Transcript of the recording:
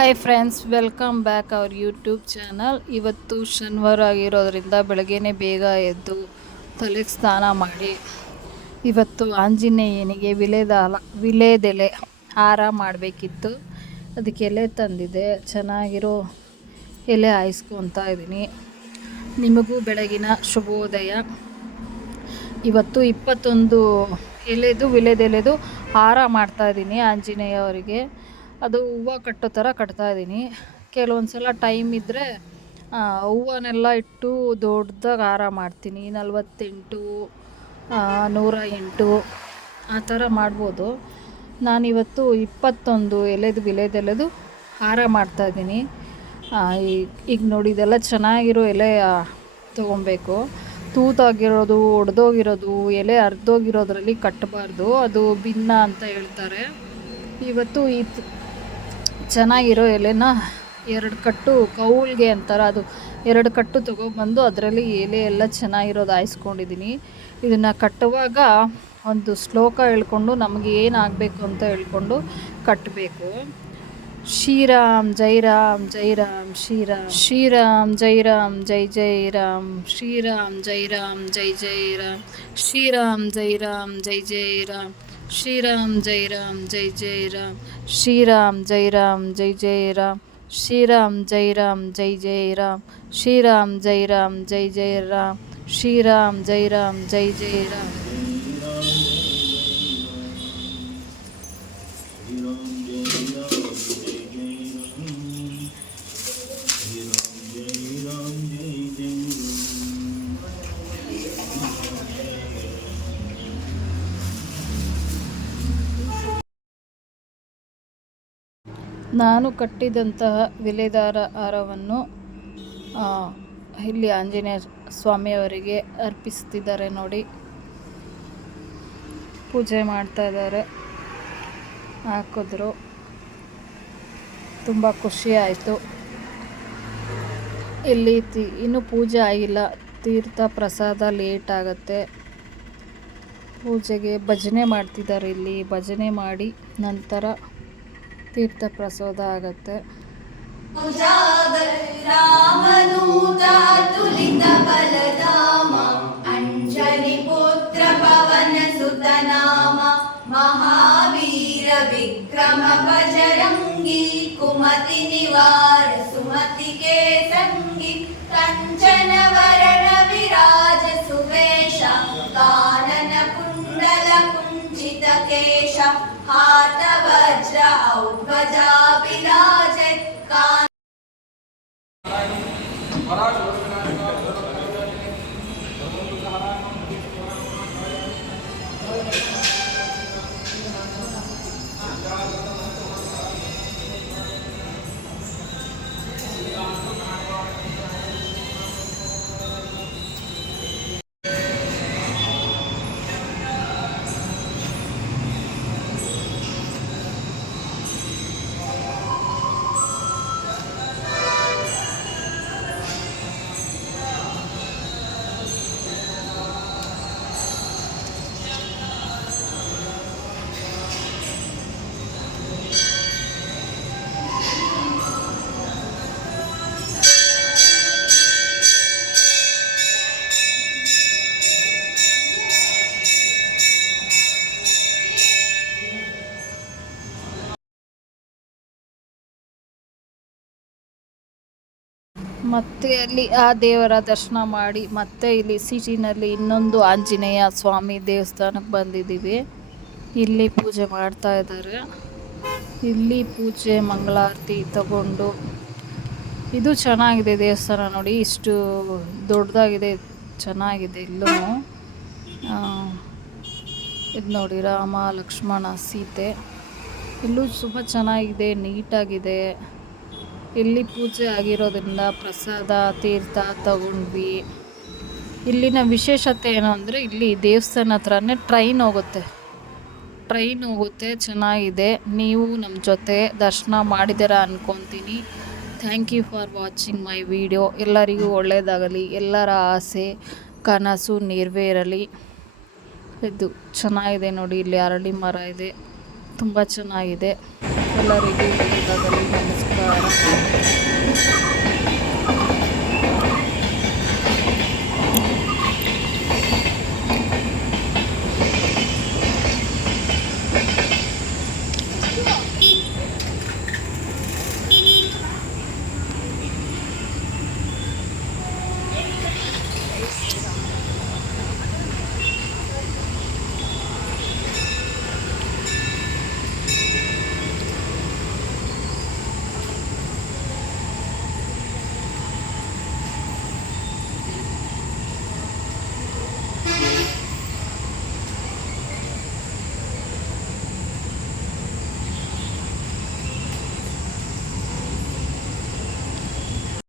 Hi friends, welcome back our YouTube channel. ಇವತ್ತು ಶನಿವಾರ ಆಗಿರೋದ್ರಿಂದ ಬೆಳಗ್ಗೆನೇ ಬೇಗ ಎದ್ದು ತಲೆಗೆ ಸ್ನಾನ ಮಾಡಿ ಇವತ್ತು ಆಂಜನೇಯನಿಗೆ ವಿಲೇದೆಲೆ ಹಾರ ಮಾಡಬೇಕಿತ್ತು. ಅದಕ್ಕೆ ಎಲೆ ತಂದಿದೆ. ಚೆನ್ನಾಗಿರೋ ಎಲೆ ಹಾಯಿಸ್ಕೊತಾ ಇದ್ದೀನಿ. ನಿಮಗೂ ಬೆಳಗಿನ ಶುಭೋದಯ. ಇವತ್ತು 21 ವಿಲೇದೆಲೆದು ಹಾರ ಮಾಡ್ತಾಯಿದ್ದೀನಿ ಆಂಜನೇಯ ಅವರಿಗೆ. ಅದು ಹೂವು ಕಟ್ಟೋ ಥರ ಕಟ್ತಾಯಿದ್ದೀನಿ. ಕೆಲವೊಂದು ಸಲ ಟೈಮ್ ಇದ್ದರೆ ಹೂವನ್ನೆಲ್ಲ ಇಟ್ಟು ದೊಡ್ಡದಾಗಿ ಹಾರ ಮಾಡ್ತೀನಿ. 48, 108 ಆ ಥರ ಮಾಡ್ಬೋದು. ನಾನಿವತ್ತು 21 ವಿಲೇದೆಲೆದು ಹಾರ ಮಾಡ್ತಾಯಿದ್ದೀನಿ. ಈಗ ನೋಡಿ, ಇದೆಲ್ಲ ಚೆನ್ನಾಗಿರೋ ಎಲೆ ತೊಗೊಬೇಕು. ತೂತಾಗಿರೋದು, ಒಡೆದೋಗಿರೋದು, ಎಲೆ ಹರಿದೋಗಿರೋದ್ರಲ್ಲಿ ಕಟ್ಟಬಾರ್ದು. ಅದು ಭಿನ್ನ ಅಂತ ಹೇಳ್ತಾರೆ. ಇವತ್ತು ಚೆನ್ನಾಗಿರೋ ಎಲೆನ 2 ಕಟ್ಟು ಕೌಲ್ಗೆ ಅಂತಾರೆ, ಅದು 2 ಕಟ್ಟು ತೊಗೊಬಂದು ಅದರಲ್ಲಿ ಎಲೆ ಎಲ್ಲ ಚೆನ್ನಾಗಿರೋದು ಹಾಯಿಸ್ಕೊಂಡಿದ್ದೀನಿ. ಇದನ್ನು ಕಟ್ಟುವಾಗ ಒಂದು ಶ್ಲೋಕ ಹೇಳ್ಕೊಂಡು ನಮಗೆ ಏನಾಗಬೇಕು ಅಂತ ಹೇಳ್ಕೊಂಡು ಕಟ್ಟಬೇಕು. ಶ್ರೀರಾಮ್ ಜೈ ರಾಮ್ ಜೈ ರಾಮ್ ಶ್ರೀರಾಮ್, ಶ್ರೀರಾಮ್ ಜೈ ರಾಮ್ ಜೈ ಜೈ ರಾಮ್, ಶ್ರೀರಾಮ್ ಜೈ ರಾಮ್ ಜೈ ಜೈ ರಾಮ್, ಶ್ರೀರಾಮ್ ಜೈ ರಾಮ್ ಜೈ ಜೈ ರಾಮ್, ಶ್ರೀರಾಮ್ ಜೈ ರಾಮ್ ಜೈ ಜೈ ರಾಮ್, ಶ್ರೀರಾಮ್ ಜೈ ರಾಮ್ ಜೈ ಜೈ ರಾಮ್, ಶ್ರೀರಾಮ್ ಜೈ ರಾಮ್ ಜೈ ಜೈ ರಾಮ್, ಶ್ರೀರಾಮ್ ಜೈ ರಾಮ್ ಜೈ ಜೈ ರಾಮ್, ಶ್ರೀರಾಮ್ ಜೈ ರಾಮ್ ಜೈ ಜೈ ರಾಮ್. ನಾನು ಕಟ್ಟಿದಂತಹ ವಿಲೇದಾರ ಹಾರವನ್ನು ಇಲ್ಲಿ ಆಂಜನೇಯ ಸ್ವಾಮಿಯವರಿಗೆ ಅರ್ಪಿಸ್ತಿದ್ದಾರೆ ನೋಡಿ. ಪೂಜೆ ಮಾಡ್ತಾ ಇದ್ದಾರೆ. ಹಾಕಿದ್ರು, ತುಂಬ ಖುಷಿ ಆಯಿತು. ಇಲ್ಲಿ ಇನ್ನೂ ಪೂಜೆ ಆಗಿಲ್ಲ. ತೀರ್ಥ ಪ್ರಸಾದ ಲೇಟ್ ಆಗುತ್ತೆ. ಪೂಜೆಗೆ ಭಜನೆ ಮಾಡ್ತಿದ್ದಾರೆ. ಇಲ್ಲಿ ಭಜನೆ ಮಾಡಿ ನಂತರ ತೀರ್ಥ ಪ್ರಸಾದ ಆಗತ್ತೆ. ಮಹಾವೀರ ವಿಕ್ರಮ ಬಜರಂಗಿ ಕುಮತಿ ನಿವಾರ ಸುಮತಿ ಕೇಸಂಗಿ ಕಂಚನ ವರಣ ವಿರಾಜ ಸುವೇಶ ಕಾನನ ಕುಂಡಲ ಕುಂಚಿತ ಕೇಶ ಹಾತ ವಜ್ರ ಔಧ್ವಜ ವಿರಾಜತ್ ಕಾಂತ. ಮತ್ತೆ ಅಲ್ಲಿ ಆ ದೇವರ ದರ್ಶನ ಮಾಡಿ ಮತ್ತೆ ಇಲ್ಲಿ ಸಿಟಿನಲ್ಲಿ ಇನ್ನೊಂದು ಆಂಜನೇಯ ಸ್ವಾಮಿ ದೇವಸ್ಥಾನಕ್ಕೆ ಬಂದಿದ್ದೀವಿ. ಇಲ್ಲಿ ಪೂಜೆ ಮಾಡ್ತಾ ಇದ್ದಾರೆ. ಇಲ್ಲಿ ಪೂಜೆ ಮಂಗಳಾರತಿ ತಗೊಂಡು, ಇದು ಚೆನ್ನಾಗಿದೆ ದೇವಸ್ಥಾನ ನೋಡಿ. ಇಷ್ಟು ದೊಡ್ಡದಾಗಿದೆ, ಚೆನ್ನಾಗಿದೆ. ಇಲ್ಲೂ ಇದು ನೋಡಿ, ರಾಮ ಲಕ್ಷ್ಮಣ ಸೀತೆ. ಇಲ್ಲೂ ತುಂಬ ಚೆನ್ನಾಗಿದೆ, ನೀಟಾಗಿದೆ. ಇಲ್ಲಿ ಪೂಜೆ ಆಗಿರೋದ್ರಿಂದ ಪ್ರಸಾದ ತೀರ್ಥ ತಗೊಂಡ್ವಿ. ಇಲ್ಲಿನ ವಿಶೇಷತೆ ಏನು ಅಂದರೆ, ಇಲ್ಲಿ ದೇವಸ್ಥಾನ ಹತ್ರನೇ ಟ್ರೈನ್ ಹೋಗುತ್ತೆ. ಚೆನ್ನಾಗಿದೆ. ನೀವು ನಮ್ಮ ಜೊತೆ ದರ್ಶನ ಮಾಡಿದ್ದೀರಾ ಅಂದ್ಕೊತೀನಿ. Thank you for watching my video. ಎಲ್ಲರಿಗೂ ಒಳ್ಳೆಯದಾಗಲಿ, ಎಲ್ಲರ ಆಸೆ ಕನಸು ನೆರವೇರಲಿ. ಇದು ಚೆನ್ನಾಗಿದೆ ನೋಡಿ. ಇಲ್ಲಿ ಅರಳಿ ಮರ ಇದೆ, ತುಂಬ ಚೆನ್ನಾಗಿದೆ. ಎಲ್ಲರಿಗೂ ಒಳ್ಳೆಯದಾಗಲಿ. ನಮಸ್ಕಾರ. ನಮಸ್ಕಾರ.